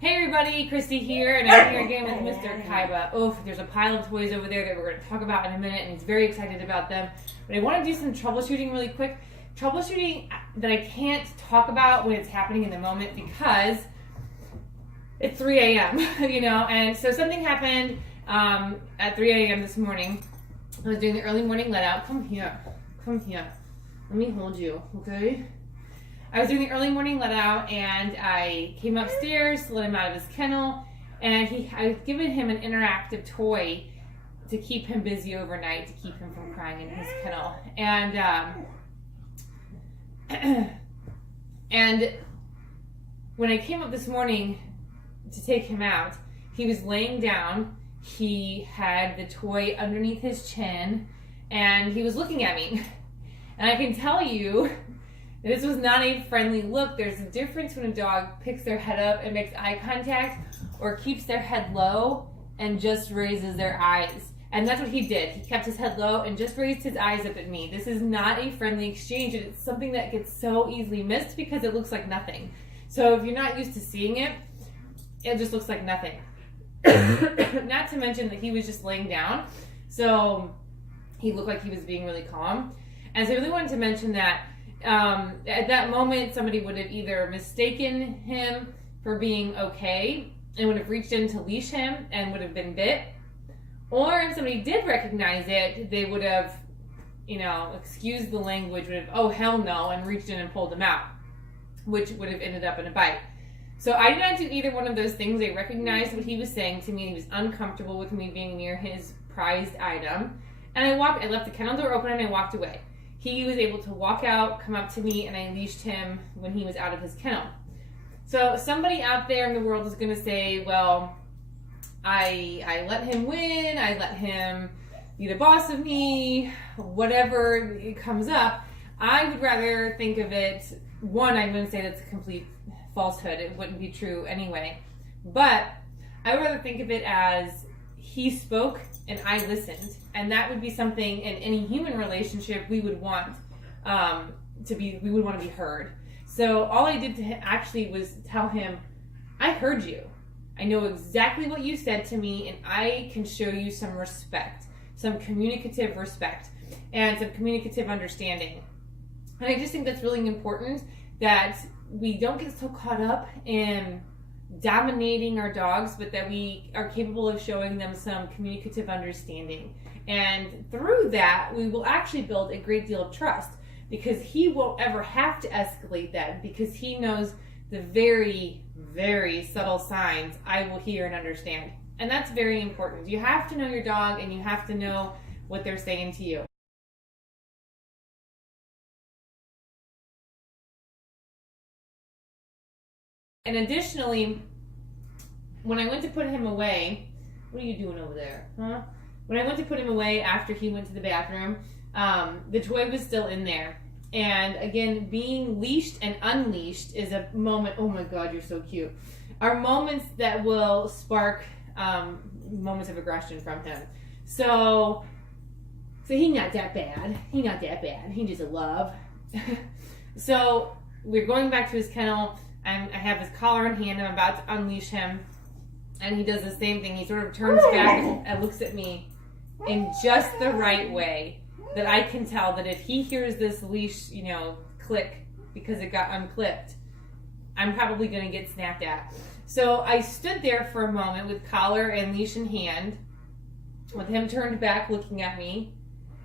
Hey everybody, Christy here, and I'm here again with Mr. Kiba. Oof, there's a pile of toys over there that we're going to talk about in a minute, and he's very excited about them. But I want to do some troubleshooting really quick. Troubleshooting that I can't talk about when it's happening in the moment because it's 3 a.m., you know, and so something happened at 3 a.m. this morning. I was doing the early morning let out. Come here. Let me hold you, okay? I was doing the early morning let out, and I came upstairs to let him out of his kennel, and I had given him an interactive toy to keep him busy overnight, to keep him from crying in his kennel. And when I came up this morning to take him out, he was laying down. He had the toy underneath his chin, and he was looking at me. And I can tell you, this was not a friendly look. There's a difference when a dog picks their head up and makes eye contact, or keeps their head low and just raises their eyes. And that's what he did. He kept his head low and just raised his eyes up at me. This is not a friendly exchange, and it's something that gets so easily missed because it looks like nothing. So if you're not used to seeing it, it just looks like nothing. Not to mention that he was just laying down, so he looked like he was being really calm. And so I really wanted to mention that at that moment, somebody would have either mistaken him for being okay and would have reached in to leash him and would have been bit. Or if somebody did recognize it, they would have, excused the language, would have, oh, hell no, and reached in and pulled him out, which would have ended up in a bite. So I did not do either one of those things. I recognized what he was saying to me. He was uncomfortable with me being near his prized item. And I left the kennel door open and I walked away. He was able to walk out, come up to me, and I leashed him when he was out of his kennel. So somebody out there in the world is going to say, well, I let him win, I let him be the boss of me, whatever comes up. I would rather think of it, one, I'm going to say that's a complete falsehood. It wouldn't be true anyway. But I would rather think of it as he spoke and I listened. And that would be something in any human relationship we would want to be heard. So all I did to him actually was tell him, I heard you. I know exactly what you said to me, and I can show you some respect, some communicative respect, and some communicative understanding. And I just think that's really important, that we don't get so caught up in dominating our dogs, but that we are capable of showing them some communicative understanding. And through that, we will actually build a great deal of trust, because he won't ever have to escalate that, because he knows the very, very subtle signs I will hear and understand. And that's very important. You have to know your dog, and you have to know what they're saying to you. And additionally, when I went to put him away, what are you doing over there, huh? When I went to put him away after he went to the bathroom, the toy was still in there. And again, being leashed and unleashed is a moment, oh my God, you're so cute, are moments that will spark moments of aggression from him. So he's not that bad. He just a love. So we're going back to his kennel. I have his collar in hand. I'm about to unleash him. And he does the same thing. He sort of turns back and looks at me in just the right way, that I can tell that if he hears this leash, click because it got unclipped, I'm probably going to get snapped at. So I stood there for a moment with collar and leash in hand, with him turned back looking at me,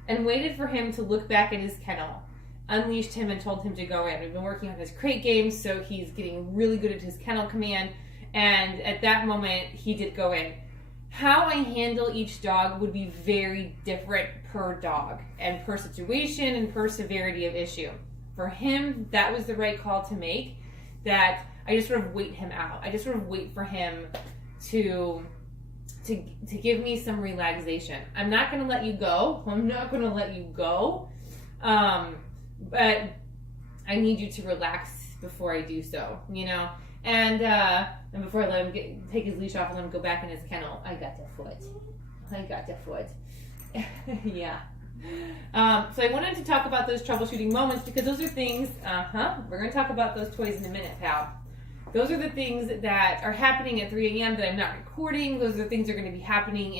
and waited for him to look back at his kennel. Unleashed him and told him to go in. We've been working on his crate games, so he's getting really good at his kennel command. And at that moment, he did go in. How I handle each dog would be very different per dog and per situation and per severity of issue. For him, that was the right call to make, that I just sort of wait him out. I just sort of wait for him to give me some relaxation. I'm not going to let you go. But I need you to relax before I do so, And before I let him take his leash off and let him go back in his kennel, I got the foot. Yeah. So I wanted to talk about those troubleshooting moments, because those are things, we're going to talk about those toys in a minute, pal. those are the things that are happening at 3 a.m. that I'm not recording. Those are things that are going to be happening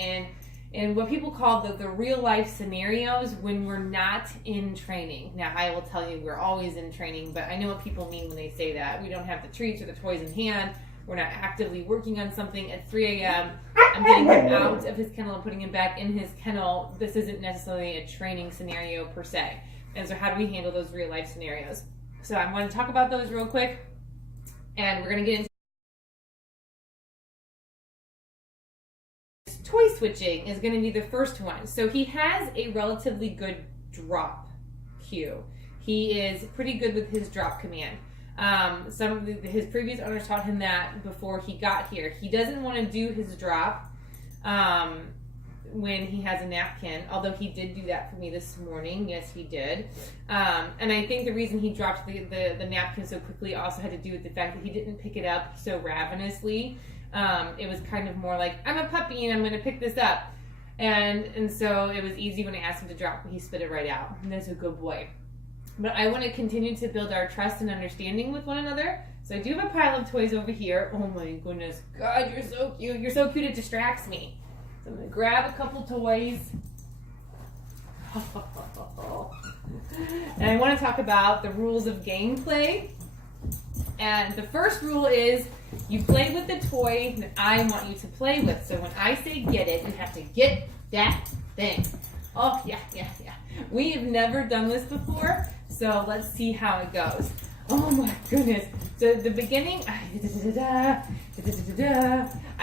in what people call the real life scenarios when we're not in training. Now, I will tell you, we're always in training, but I know what people mean when they say that. We don't have the treats or the toys in hand. We're not actively working on something at 3 a.m. I'm getting him out of his kennel and putting him back in his kennel. This isn't necessarily a training scenario per se. And so how do we handle those real life scenarios? So I want to talk about those real quick, and we're going to get into toy switching is going to be the first one. So he has a relatively good drop cue. He is pretty good with his drop command. Some of his previous owners taught him that before he got here. He doesn't want to do his drop when he has a napkin, although he did do that for me this morning. Yes, he did. And I think the reason he dropped the napkin so quickly also had to do with the fact that he didn't pick it up so ravenously. It was kind of more like, I'm a puppy and I'm going to pick this up. And so it was easy when I asked him to drop, he spit it right out. And that's a good boy. But I want to continue to build our trust and understanding with one another. So I do have a pile of toys over here. Oh my goodness. God, you're so cute. You're so cute it distracts me. So I'm going to grab a couple toys. And I want to talk about the rules of gameplay. And the first rule is you play with the toy that I want you to play with. So when I say get it, you have to get that thing. Oh, yeah. We have never done this before, so let's see how it goes. Oh my goodness. So the beginning, I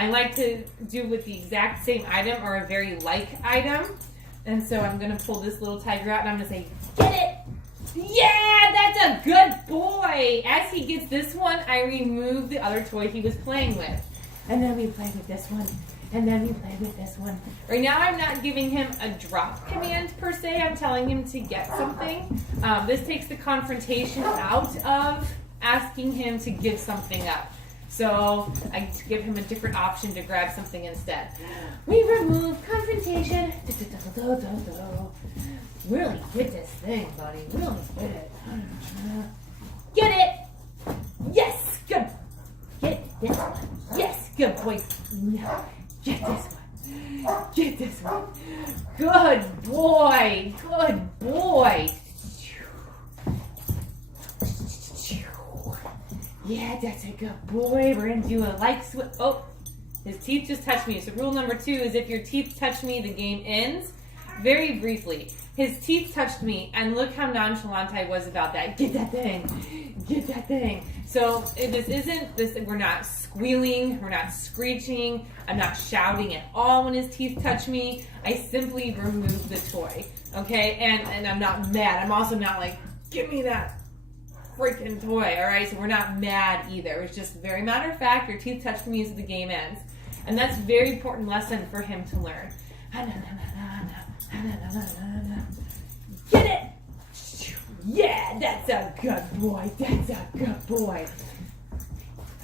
like to do with the exact same item or a very like item. And so I'm going to pull this little tiger out and I'm going to say, get it! Yeah, that's a good boy. As he gets this one, I remove the other toy he was playing with. And then we play with this one. And then we play with this one. Right now, I'm not giving him a drop command per se. I'm telling him to get something. This takes the confrontation out of asking him to give something up. So I give him a different option to grab something instead. We remove confrontation. Really get this thing, buddy. Really get it. Get it! Yes! Good. Get this one. Yes! Good boy. No. Get this one. Get this one. Good boy. Good boy. Yeah, that's a good boy. We're going to do a like switch. Oh, his teeth just touched me. So rule number 2 is if your teeth touch me, the game ends. Very briefly. His teeth touched me, and look how nonchalant I was about that. Get that thing. Get that thing. So this isn't this. We're not squealing. We're not screeching. I'm not shouting at all when his teeth touch me. I simply remove the toy. Okay, and I'm not mad. I'm also not like, give me that freaking toy. All right, so we're not mad either. It's just very matter of fact. Your teeth touched me, so the game ends, and that's a very important lesson for him to learn. Get it! Yeah, that's a good boy. That's a good boy.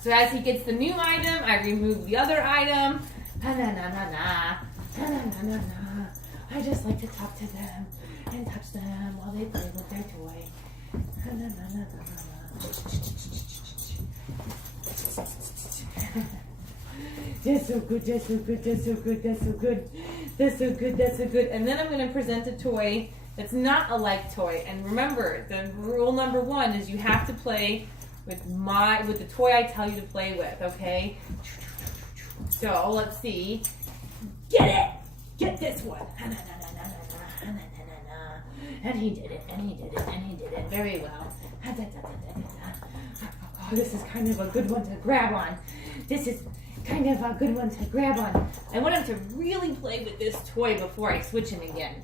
So as he gets the new item, I remove the other item. I just like to talk to them and touch them while they play with their toy. That's so good, that's so good, that's so good, that's so good, that's so good, that's so good. And then I'm going to present a toy that's not a like toy. And remember, the rule number 1 is you have to play with the toy I tell you to play with, okay? So let's see. Get it! Get this one! And he did it, and he did it, and he did it very well. Oh, this is kind of a good one to grab on. This is kind of a good one to grab on. I want him to really play with this toy before I switch him again.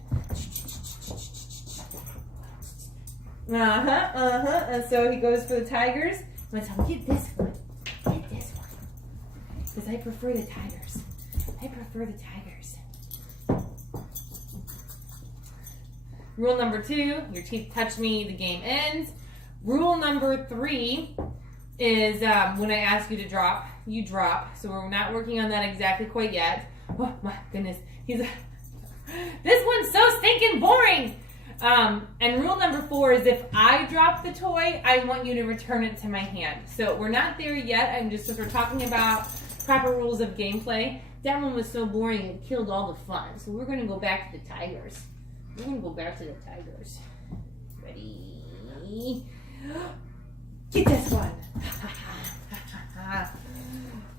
And so he goes for the tigers. I'm going to tell him, get this one. Get this one. Because I prefer the tigers. I prefer the tigers. Rule number 2, your teeth touch me, the game ends. Rule number 3 is when I ask you to drop, you drop. So we're not working on that exactly quite yet. Oh my goodness. This one's so stinking boring. And rule number 4 is if I drop the toy, I want you to return it to my hand. So we're not there yet. I'm just, as we're talking about proper rules of gameplay, that one was so boring it killed all the fun. So we're going to go back to the tigers. We're going to go back to the tigers. Ready? Get this one.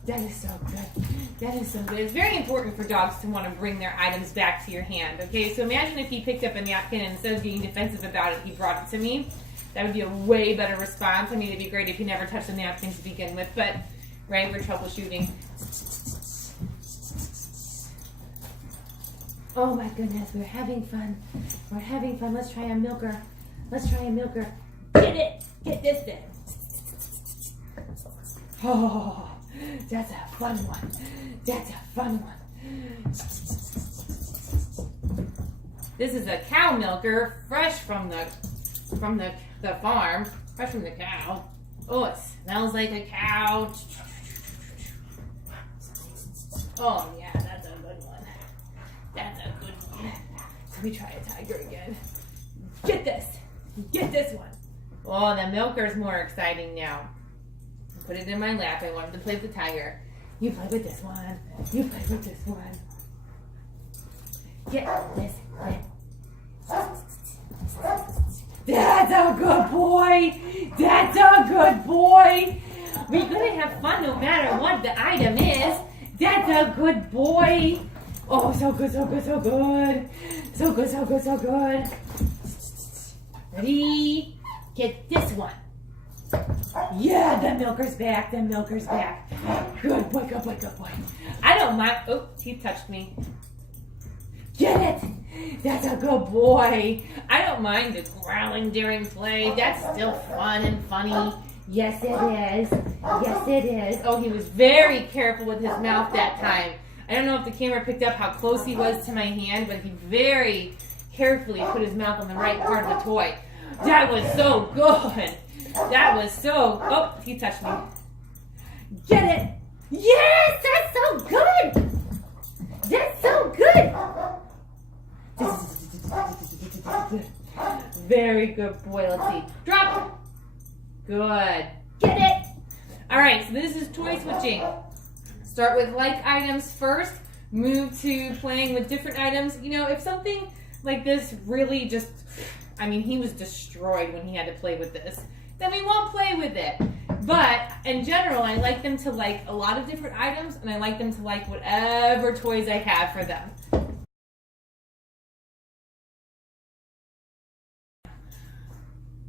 That is so good. That is so good. It's very important for dogs to want to bring their items back to your hand. Okay, so imagine if he picked up a napkin and instead of being defensive about it, he brought it to me. That would be a way better response. I mean, it'd be great if he never touched the napkin to begin with, but, right, we're troubleshooting. Oh my goodness, we're having fun. We're having fun. Let's try a milker. Let's try a milker. Get it. Get this thing. Oh, that's a fun one. That's a fun one. This is a cow milker, fresh from the farm, fresh from the cow. Oh, it smells like a cow. Oh yeah, that's a good one. That's a good one. So we try a tiger again. Get this. Get this one. Oh, the milker's more exciting now. Put it in my lap. I wanted to play with the tiger. You play with this one. You play with this one. Get this one. That's a good boy. That's a good boy. We're going to have fun no matter what the item is. That's a good boy. Oh, so good, so good, so good. So good, so good, so good. Ready? Get this one. Yeah, the milker's back. The milker's back. Good boy, good boy, good boy. I don't mind. Oh, he touched me. Get it. That's a good boy. I don't mind the growling during play. That's still fun and funny. Yes, it is. Yes, it is. Oh, he was very careful with his mouth that time. I don't know if the camera picked up how close he was to my hand, but he very carefully put his mouth on the right part of the toy. That was so good. That was so... Oh, he touched me. Get it. Yes, that's so good. That's so good. Very good boy. Let's see. Drop. Good. Get it. All right, so this is toy switching. Start with like items first. Move to playing with different items. You know, if something like this really just... I mean, he was destroyed when he had to play with this. Then we won't play with it. But in general, I like them to like a lot of different items, and I like them to like whatever toys I have for them.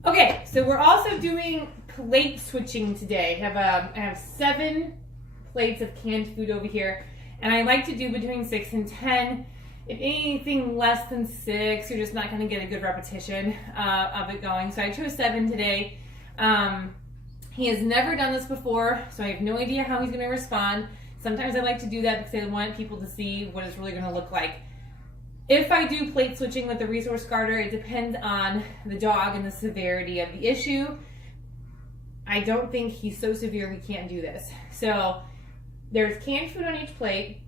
Okay, so we're also doing plate switching today. I have 7 plates of canned food over here, and I like to do between 6 and 10. If anything less than 6, you're just not going to get a good repetition of it going. So I chose 7 today. He has never done this before, so I have no idea how he's going to respond. Sometimes I like to do that because I want people to see what it's really going to look like. If I do plate switching with the resource garter, it depends on the dog and the severity of the issue. I don't think he's so severe we can't do this. So there's canned food on each plate.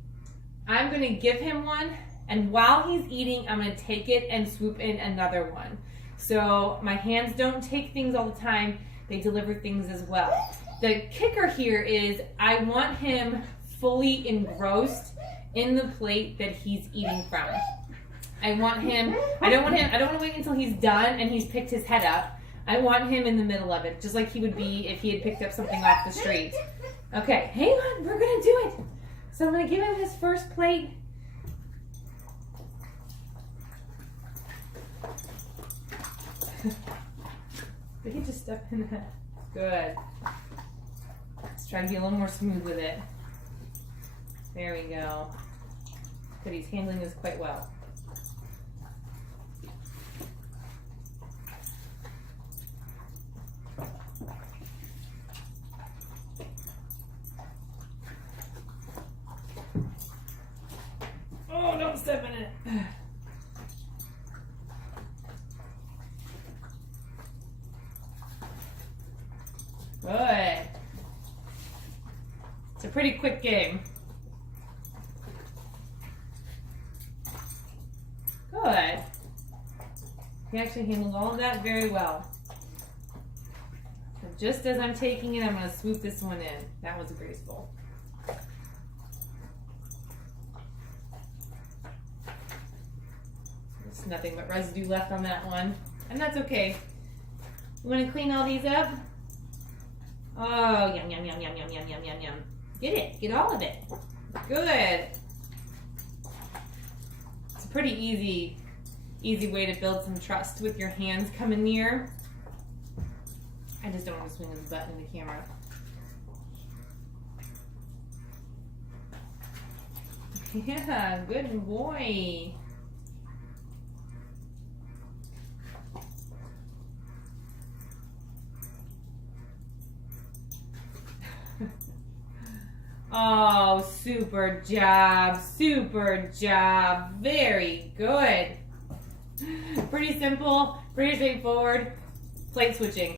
I'm going to give him one, and while he's eating, I'm going to take it and swoop in another one. So my hands don't take things all the time. They deliver things as well. The kicker here is I want him fully engrossed in the plate that he's eating from. I don't want to wait until he's done and he's picked his head up. I want him in the middle of it, just like he would be if he had picked up something off the street. Okay, hang on, we're gonna do it. So I'm gonna give him his first plate. We can just step in that. Good. Let's try to be a little more smooth with it. There we go. Good, he's handling this quite well. Oh, don't step in it. Good. It's a pretty quick game. Good. He actually handled all of that very well. So just as I'm taking it, I'm going to swoop this one in. That was graceful. There's nothing but residue left on that one, and that's okay. You want to clean all these up? Oh, yum, yum, yum, yum, yum, yum, yum, yum, yum. Get it. Get all of it. Good. It's a pretty easy way to build some trust with your hands coming near. I just don't want to swing his butt in the camera. Yeah, good boy. Oh, super job, very good. Pretty simple, pretty straightforward, plate switching.